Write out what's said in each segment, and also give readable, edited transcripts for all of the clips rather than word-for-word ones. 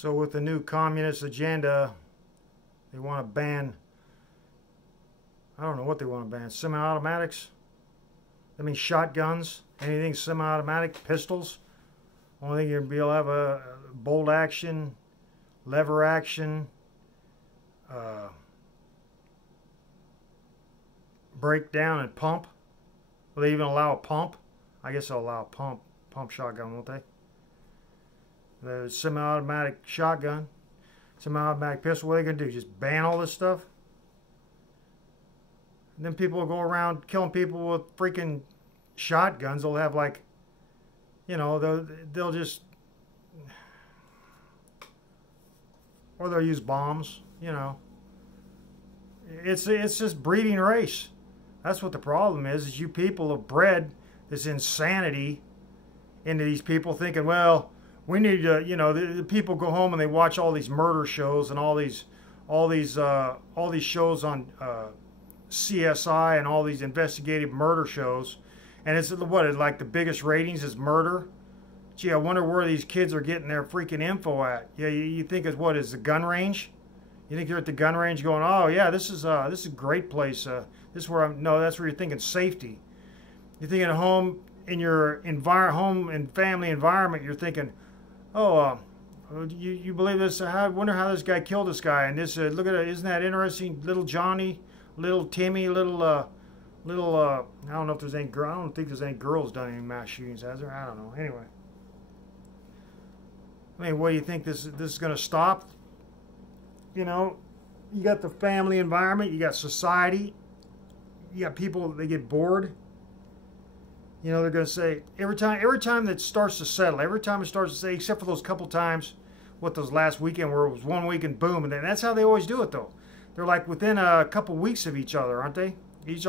So with the new communist agenda, they want to ban, I don't know what they want to ban, semi-automatics? I mean shotguns, anything semi-automatic, pistols. Only thing you'll be able to have a bolt action, lever action, break down and pump. Will they even allow a pump? I guess they'll allow a pump shotgun, won't they? The semi-automatic shotgun, semi-automatic pistol, what are they going to do? Just ban all this stuff? And then people will go around killing people with freaking shotguns. They'll have like, you know, they'll just, or they'll use bombs, you know. It's just breeding race. That's what the problem is you people have bred this insanity into these people thinking, well, we need to, you know, the people go home and they watch all these murder shows and all these shows on CSI and all these investigative murder shows, and it's what, it's like the biggest ratings is murder. Gee, I wonder where these kids are getting their freaking info at. Yeah, you think it's what is the gun range? You think you're at the gun range going, oh yeah, this is a great place. This is where I'm. No, that's where you're thinking safety. You're thinking at home in your home and family environment. You're thinking, oh, you believe this? I wonder how this guy killed this guy. And this, look at it. Isn't that interesting? Little Johnny, little Timmy, little. I don't know if there's any girl. I don't think there's any girls done any mass shootings, has there? I don't know. Anyway, I mean, what do you think this is going to stop? You know, you got the family environment, you got society, you got people, they get bored. You know, they're going to say, every time that starts to settle, every time it starts to say, except for those couple times, those last weekend where it was 1 week and boom, and then that's how they always do it though. They're like within a couple weeks of each other, aren't they?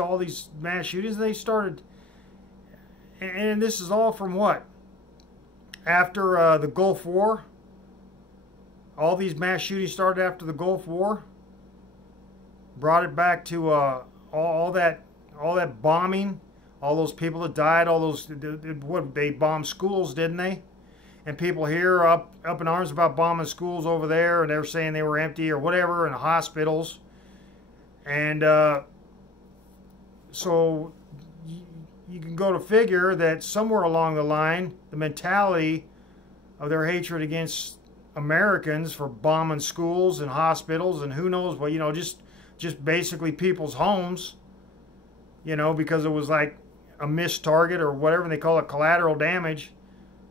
All these mass shootings, they started, and this is all from what? After the Gulf War? All these mass shootings started after the Gulf War. Brought it back to all that bombing, all those people that died, all those, what, they bombed schools, didn't they? And people here up in arms about bombing schools over there, and they were saying they were empty or whatever, and hospitals. And so you can go to figure that somewhere along the line, the mentality of their hatred against Americans for bombing schools and hospitals and who knows what, you know, just basically people's homes, you know, because it was like a missed target or whatever, and they call it collateral damage.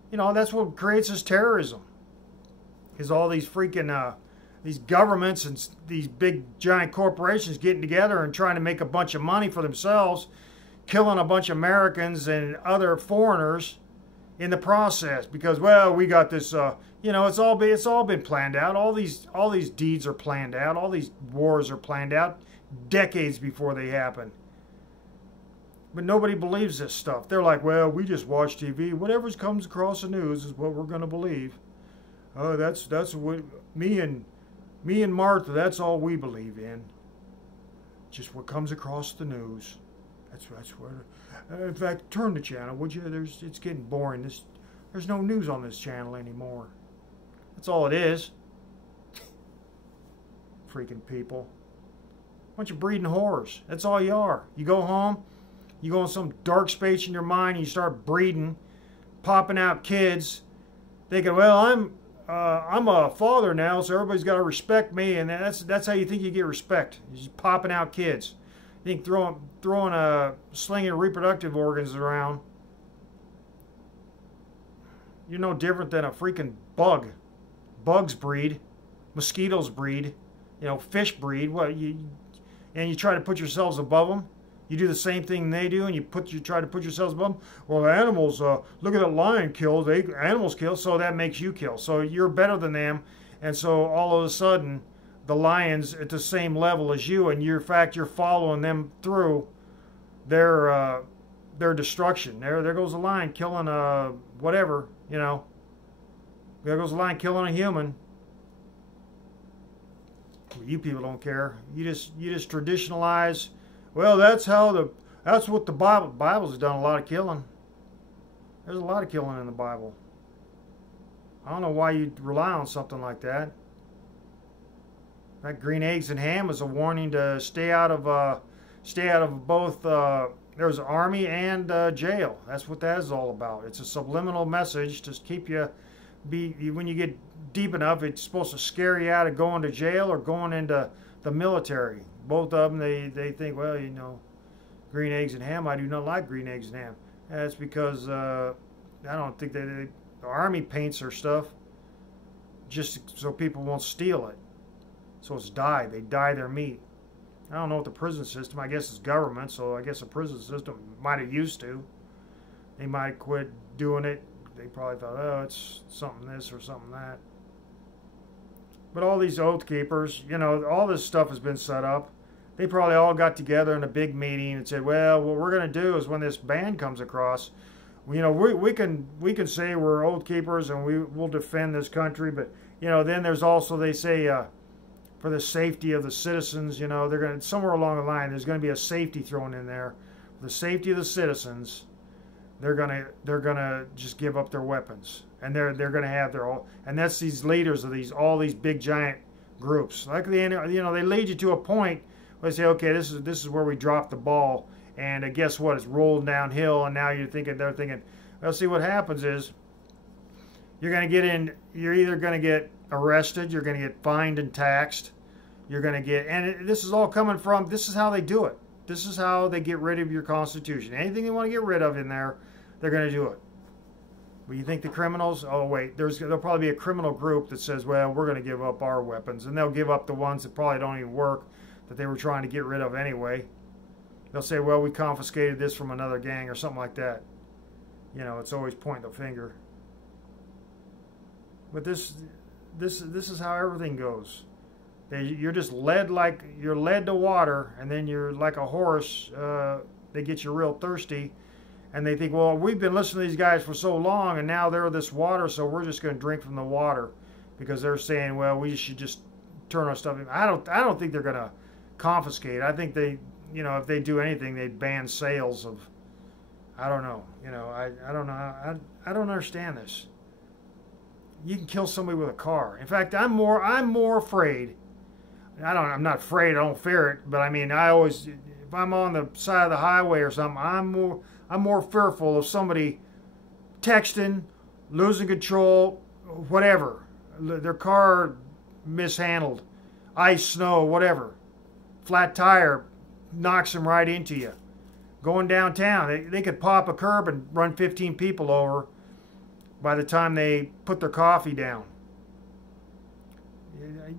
You know, that's what creates this terrorism, is all these freaking these governments and these big giant corporations getting together and trying to make a bunch of money for themselves, killing a bunch of Americans and other foreigners in the process, because, well, we got this, you know, it's all been planned out. All these deeds are planned out. All these wars are planned out decades before they happen. But nobody believes this stuff. They're like, well, we just watch TV. Whatever comes across the news is what we're going to believe. Oh, that's what me and Martha, that's all we believe in. Just what comes across the news. That's what. In fact, turn the channel, would you? It's getting boring. There's no news on this channel anymore. That's all it is. Freaking people. Bunch of breeding whores. That's all you are. You go home, you go in some dark space in your mind, and you start breeding, popping out kids, thinking, well, I'm a father now, so everybody's got to respect me, and that's how you think you get respect. You're just popping out kids. You think throwing slinging reproductive organs around, you're no different than a freaking bug. Bugs breed, mosquitoes breed, you know, fish breed. What and you try to put yourselves above them. You do the same thing they do, and you try to put yourselves above them. Well, the animals, look at the lion kills. Animals kill, so that makes you kill. So you're better than them, and so all of a sudden, the lion's at the same level as you, and in fact you're following them through their destruction. There goes the lion killing whatever, you know. There goes the lion killing a human. Well, you people don't care. You just traditionalize. Well, that's what the Bible's done a lot of killing. There's a lot of killing in the Bible. I don't know why you'd rely on something like that. That green eggs and ham is a warning to stay out of both. There's army and jail. That's what that is all about. It's a subliminal message to keep you when you get deep enough. It's supposed to scare you out of going to jail or going into the military. Both of them, they think, well, you know, green eggs and ham. I do not like green eggs and ham. That's because I don't think the army paints their stuff just so people won't steal it. So it's dyed. They dye their meat. I don't know what the prison system, I guess it's government, so I guess the prison system might have used to. They might quit doing it. They probably thought, oh, it's something this or something that. But all these oath keepers, you know, all this stuff has been set up. They probably all got together in a big meeting and said, well, what we're going to do is when this ban comes across, you know, we can say we're oath keepers and we'll defend this country, but, you know, then there's also, they say, for the safety of the citizens, you know, they're going to, somewhere along the line, there's going to be a safety thrown in there. For the safety of the citizens, they're going to just give up their weapons, and they're going to have their all, and that's these leaders of all these big giant groups. Like you know, they lead you to a point where they say, okay, this is where we dropped the ball, and guess what? It's rolling downhill, and now they're thinking, well, see what happens is you're either going to get arrested, you're going to get fined and taxed, you're going to get, and this is all coming from, this is how they do it. This is how they get rid of your Constitution. Anything they want to get rid of in there, they're going to do it. But you think the criminals, oh wait, there'll probably be a criminal group that says, well, we're going to give up our weapons, and they'll give up the ones that probably don't even work, that they were trying to get rid of anyway. They'll say, well, we confiscated this from another gang or something like that. You know, it's always pointing the finger. But this is how everything goes. You're just led to water, and then you're like a horse. They get you real thirsty, and they think, well, we've been listening to these guys for so long, and now they're this water, so we're just going to drink from the water, because they're saying, well, we should just turn our stuff in. I don't think they're going to confiscate. I think they, you know, if they do anything, they ban sales of. I don't know. You know, I don't know. I don't understand this. You can kill somebody with a car. In fact, I'm more afraid. I'm not afraid. I don't fear it. But I mean, if I'm on the side of the highway or something, I'm more fearful of somebody texting, losing control, whatever. Their car mishandled, ice, snow, whatever. Flat tire knocks them right into you. Going downtown, they could pop a curb and run 15 people over by the time they put their coffee down.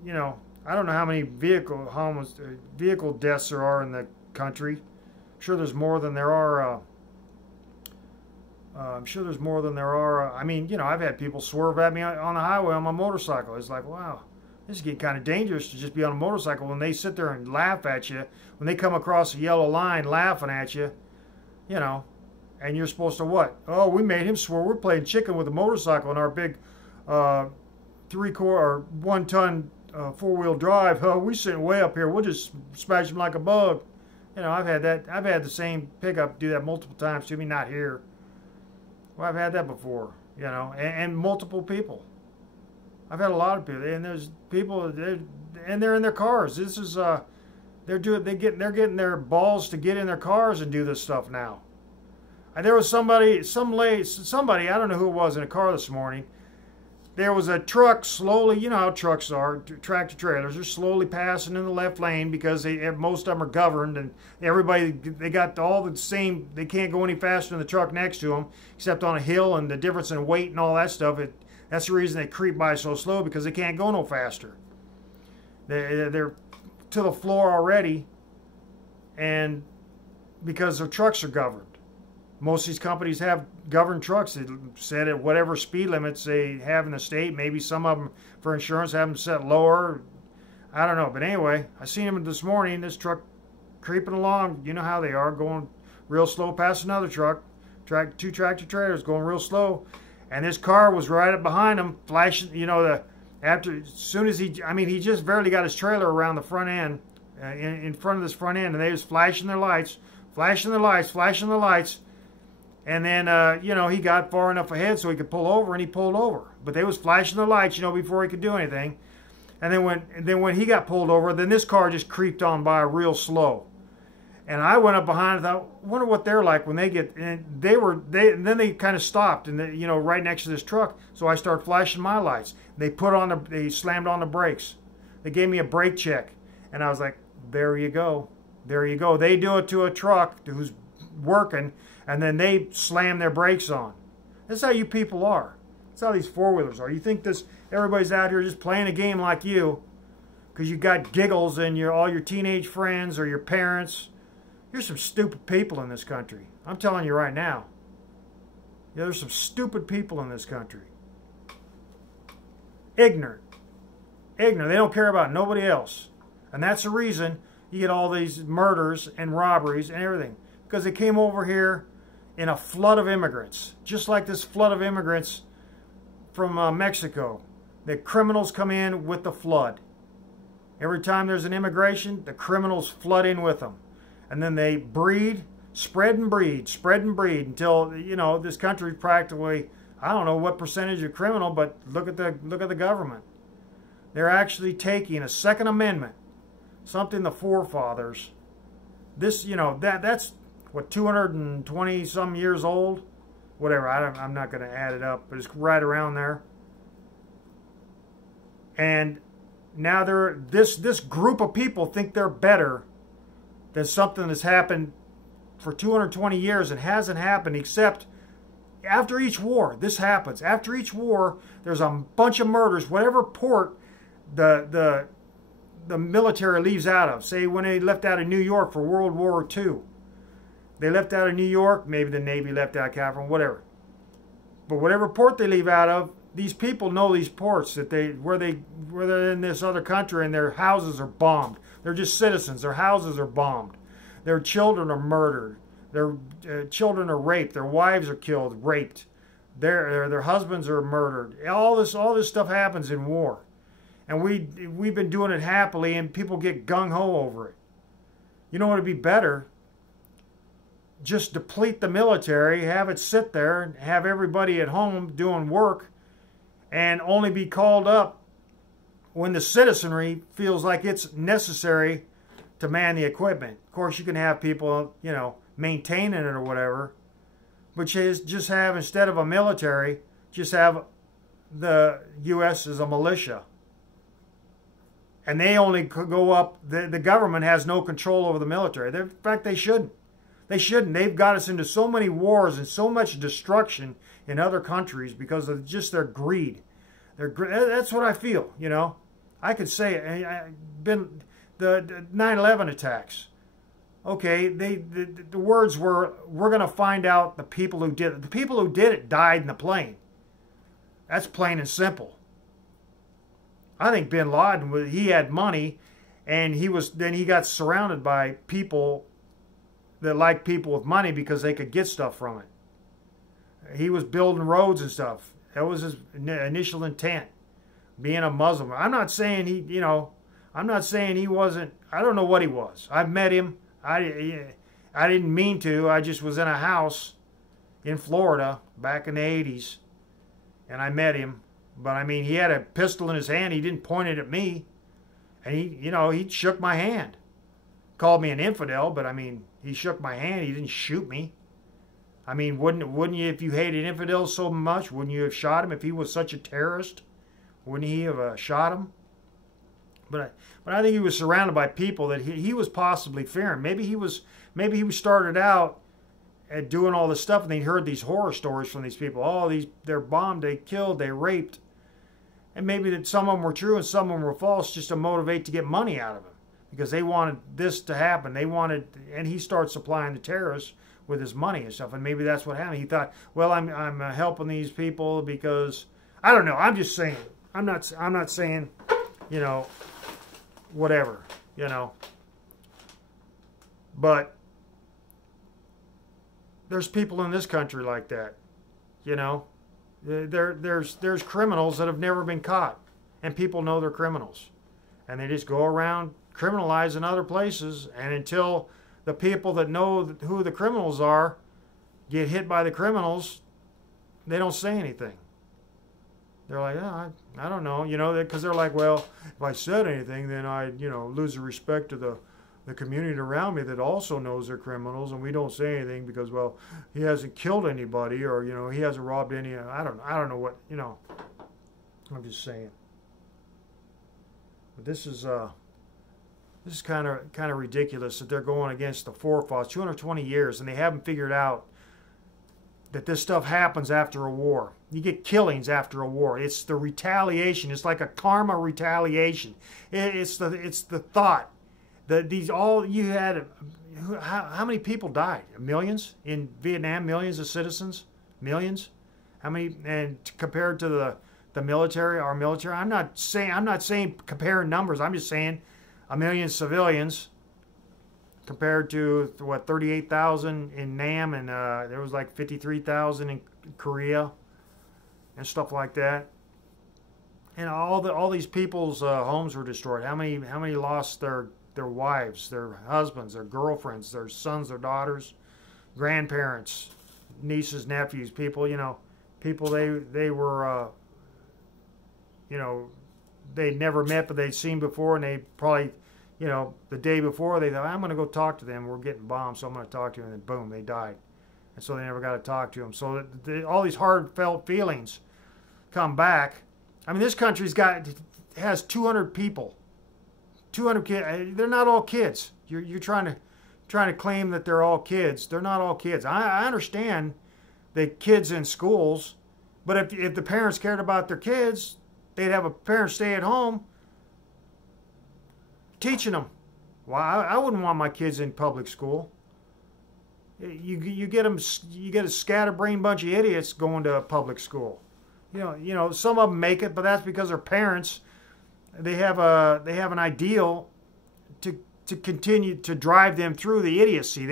You know, I don't know how many vehicle deaths there are in the country. I'm sure there's more than there are. I mean, you know, I've had people swerve at me on the highway on my motorcycle. It's like, wow, this is getting kind of dangerous to just be on a motorcycle when they sit there and laugh at you. When they come across a yellow line laughing at you, you know, and you're supposed to what? Oh, we made him swear. We're playing chicken with a motorcycle in our big 1-ton 4-wheel drive. Oh, we sitting way up here. We'll just smash him like a bug. You know, I've had the same pickup do that multiple times to me. Not here. Well, I've had that before. You know, and multiple people. I've had a lot of people, and there's people, they're in their cars. This is they're getting their balls to get in their cars and do this stuff now. There was somebody, I don't know who it was, in a car this morning. There was a truck slowly, you know how trucks are, tractor trailers are slowly passing in the left lane because most of them are governed, and they got all the same, they can't go any faster than the truck next to them, except on a hill, and the difference in weight and all that stuff, that's the reason they creep by so slow, because they can't go no faster. They're to the floor already, and because their trucks are governed. Most of these companies have governed trucks. They set at whatever speed limits they have in the state. Maybe some of them, for insurance, have them set lower. I don't know. But anyway, I seen him this morning, this truck creeping along. You know how they are, going real slow past another truck. Two tractor trailers going real slow. And this car was right up behind him, flashing, you know, as soon as he just barely got his trailer around the front end, in front of this front end, and they was flashing their lights, flashing the lights. And then, you know, he got far enough ahead so he could pull over, and he pulled over. But they was flashing the lights, you know, before he could do anything. And then when he got pulled over, then this car just creeped on by real slow. And I went up behind and thought, wonder what they're like when they get. And then they kind of stopped, and you know, right next to this truck. So I started flashing my lights. They slammed on the brakes. They gave me a brake check, and I was like, there you go, there you go. They do it to a truck who's working, and then they slam their brakes on. That's how you people are. That's how these four-wheelers are. You think everybody's out here just playing a game like you because you got giggles and all your teenage friends or your parents. You're some stupid people in this country. I'm telling you right now. Yeah, there's some stupid people in this country. Ignorant. Ignorant. They don't care about nobody else. And that's the reason you get all these murders and robberies and everything. Because they came over here in a flood of immigrants. Just like this flood of immigrants from Mexico. The criminals come in with the flood. Every time there's an immigration, the criminals flood in with them. And then they breed, spread and breed until, you know, this country practically, I don't know what percentage of criminal, but look at the government. They're actually taking a Second Amendment, something the forefathers, this, you know, that's what, 220 some years old, whatever. I'm not going to add it up, but it's right around there. And now this group of people think they're better than something that's happened for 220 years and hasn't happened except after each war. This happens. After each war, there's a bunch of murders, whatever port the military leaves out of. Say when they left out of New York for World War II. They left out of New York, maybe the Navy left out of California, whatever. But whatever port they leave out of, these people know these ports that where they're in this other country and their houses are bombed. They're just citizens. Their houses are bombed. Their children are murdered. Their children are raped. Their wives are killed, raped. Their husbands are murdered. All this stuff happens in war, and we've been doing it happily, and people get gung ho over it. You know what would be better? Just deplete the military, have it sit there, and have everybody at home doing work, and only be called up when the citizenry feels like it's necessary to man the equipment. Of course, you can have people, you know, maintaining it or whatever, but just have, instead of a military, just have the U.S. as a militia. And they only could go up, the government has no control over the military. In fact, they shouldn't. They shouldn't. They've got us into so many wars and so much destruction in other countries because of just their greed. That's what I feel, you know. I could say the 9/11 attacks. Okay, the words were, we're going to find out the people who did it. The people who did it died in the plane. That's plain and simple. I think bin Laden, he had money, and then he got surrounded by people that liked people with money because they could get stuff from it. He was building roads and stuff. That was his initial intent, being a Muslim. I'm not saying I'm not saying he wasn't. I don't know what he was. I've met him. I didn't mean to. I just was in a house in Florida back in the 80s, and I met him. But I mean, he had a pistol in his hand. He didn't point it at me, and he shook my hand. Called me an infidel, but I mean, he shook my hand. He didn't shoot me. I mean, wouldn't you, if you hated infidels so much, wouldn't you have shot him if he was such a terrorist? Wouldn't he have shot him? But I think he was surrounded by people that he was possibly fearing. Maybe he started out at doing all this stuff, and he heard these horror stories from these people. Oh, they're bombed, they killed, they raped, and maybe that some of them were true and some of them were false, just to motivate to get money out of him, because they wanted this to happen. And he started supplying the terrorists with his money and stuff, and maybe that's what happened. He thought, well, I'm helping these people because, I don't know. I'm just saying. I'm not saying, you know, whatever, you know. But there's people in this country like that, you know. There's criminals that have never been caught, and people know they're criminals, and they just go around criminalizing other places, and until the people that know who the criminals are get hit by the criminals, they don't say anything. They're like, oh, I don't know, you know, because they're like, well, if I said anything, then I'd, you know, lose the respect to the community around me that also knows they're criminals, and we don't say anything because, well, he hasn't killed anybody, or, you know, he hasn't robbed any. I don't know what, you know. I'm just saying. But this is kind of ridiculous that they're going against the forefathers, 220 years, and they haven't figured out that this stuff happens after a war. You get killings after a war. It's the retaliation. It's like a karma retaliation. It's the thought that these all you had. How many people died? Millions in Vietnam. Millions of citizens. Millions. How many? And compared to the military, our military. I'm not saying comparing numbers. I'm just saying 1 million civilians compared to what 38,000 in Nam, and there was like 53,000 in Korea and stuff like that. And all these people's homes were destroyed. How many lost their wives, their husbands, their girlfriends, their sons, their daughters, grandparents, nieces, nephews, people, you know, people they were you know, they'd never met but they'd seen before, and they probably, you know, the day before they thought, I'm going to go talk to them. We're getting bombed, so I'm going to talk to them. And then boom, they died. And so they never got to talk to them. So all these heartfelt feelings come back. I mean, this country's has 200 people, 200 kids. They're not all kids. You're trying to claim that they're all kids. They're not all kids. I understand the kids in schools, but if the parents cared about their kids, they'd have a parent stay at home teaching them. Well, I wouldn't want my kids in public school. You get a scatterbrained bunch of idiots going to a public school. You know, some of them make it, but that's because their parents, they have an ideal to continue to drive them through the idiocy.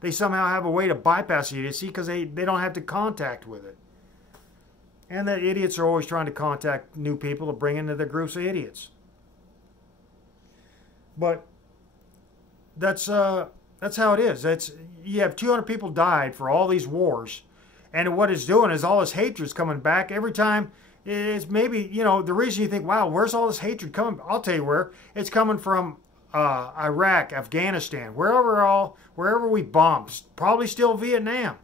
They somehow have a way to bypass the idiocy because they don't have to contact with it. And the idiots are always trying to contact new people to bring into their groups of idiots. But that's how it is. You have 200 people died for all these wars, and what it's doing is all this hatred's coming back every time. It's maybe, you know, the reason you think, wow, where's all this hatred coming? I'll tell you where. It's coming from Iraq, Afghanistan, wherever we bombed. Probably still Vietnam.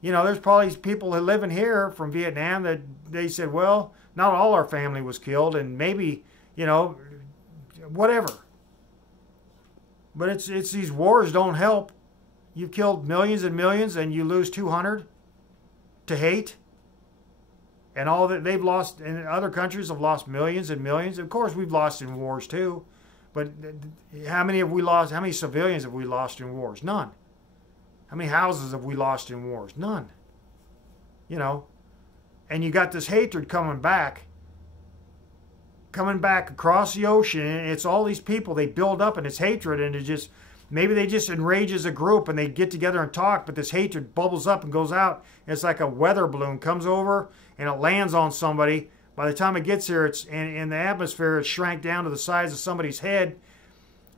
You know, there's probably people that live in here from Vietnam that they said, well, not all our family was killed, and maybe, you know, whatever. But it's these wars don't help. You've killed millions and millions, and you lose 200 to hate. And all that they've lost, and other countries have lost millions and millions. Of course, we've lost in wars too. But how many have we lost? How many civilians have we lost in wars? None. How many houses have we lost in wars? None. You know, and you got this hatred coming back across the ocean, and it's all these people they build up, and it's hatred, and it just, maybe they just enrage as a group and they get together and talk, but this hatred bubbles up and goes out. It's like a weather balloon comes over and it lands on somebody. By the time it gets here, it's in the atmosphere, it's shrank down to the size of somebody's head,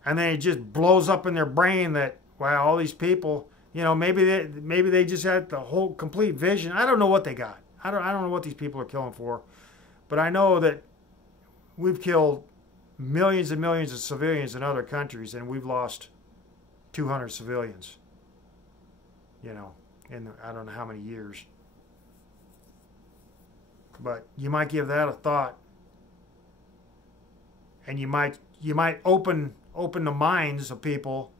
and then it just blows up in their brain that, wow, all these people, you know, maybe they just had the whole complete vision. I don't know what they got. I don't know what these people are killing for, but I know that we've killed millions and millions of civilians in other countries, and we've lost 200 civilians, you know, in I don't know how many years. But you might give that a thought, and you might open the minds of people.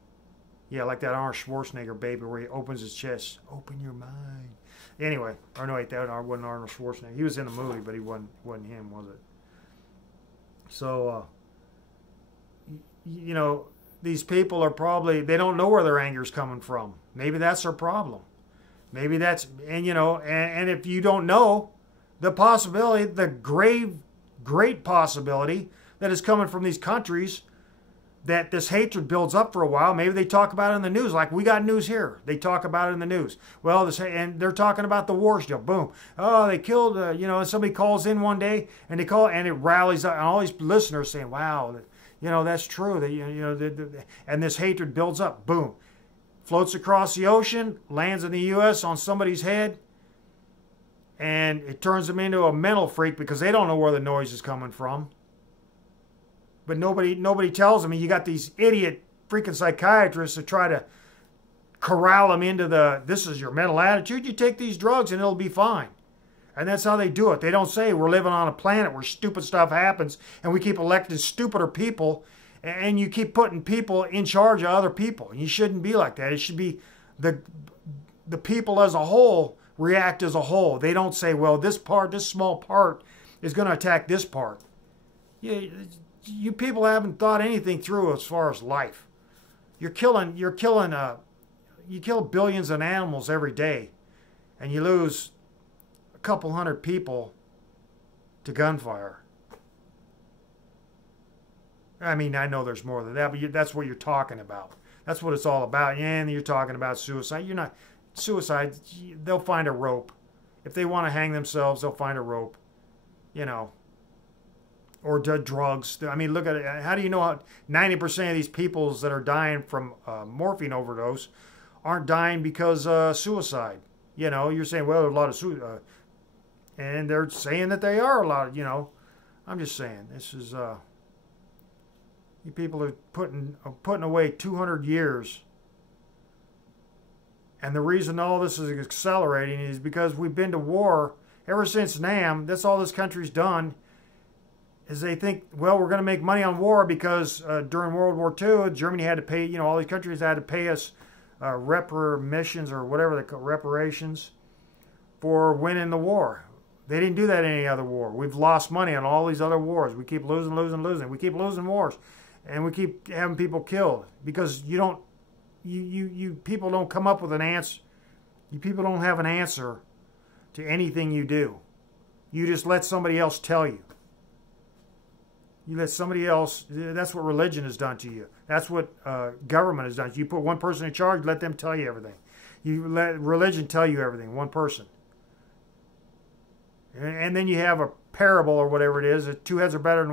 Yeah, like that Arnold Schwarzenegger baby where he opens his chest. Open your mind. Anyway, or no, wait, that wasn't Arnold Schwarzenegger. He was in the movie, but he wasn't him, was it? So, you know, these people are probably, they don't know where their anger's coming from. Maybe that's their problem. Maybe that's, and you know, and if you don't know, the possibility, the great possibility that is coming from these countries, that this hatred builds up for a while. Maybe they talk about it in the news, like we got news here. They talk about it in the news. Well, and they're talking about the war still. Boom. Oh, they killed, you know, and somebody calls in one day, and they call, and it rallies up, and all these listeners saying, wow, you know, that's true. That, you know, and this hatred builds up. Boom. floats across the ocean, lands in the U.S. on somebody's head, and it turns them into a mental freak because they don't know where the noise is coming from. But nobody tells them. And you got these idiot freaking psychiatrists that try to corral them into this is your mental attitude. You take these drugs and it'll be fine. And that's how they do it. They don't say we're living on a planet where stupid stuff happens and we keep electing stupider people and you keep putting people in charge of other people. And you shouldn't be like that. It should be the people as a whole react as a whole. They don't say, well, this small part is going to attack this part. You people haven't thought anything through as far as life. You kill billions of animals every day, and you lose a couple hundred people to gunfire. I mean, I know there's more than that, but that's what you're talking about. That's what it's all about. And you're talking about suicide. You're not suicide. They'll find a rope. If they want to hang themselves, they'll find a rope. You know. Or drugs. I mean, look at it. How do you know how 90% of these people that are dying from morphine overdose aren't dying because suicide? You know, you're saying, well, there's a lot of suicide. And they're saying that they are a lot of, you know. I'm just saying, this is, you people are putting away 200 years. And the reason all this is accelerating is because we've been to war ever since NAM. That's all this country's done. Is they think, well, we're going to make money on war because during World War II, Germany had to pay, you know, all these countries had to pay us reparations or whatever they call reparations for winning the war. They didn't do that in any other war. We've lost money on all these other wars. We keep losing. We keep losing wars, and we keep having people killed because you people don't come up with an answer. You people don't have an answer to anything you do. You just let somebody else tell you. You let somebody else, that's what religion has done to you. That's what government has done to you. You put one person in charge, let them tell you everything. You let religion tell you everything, one person. And then you have a parable or whatever it is, that two heads are better than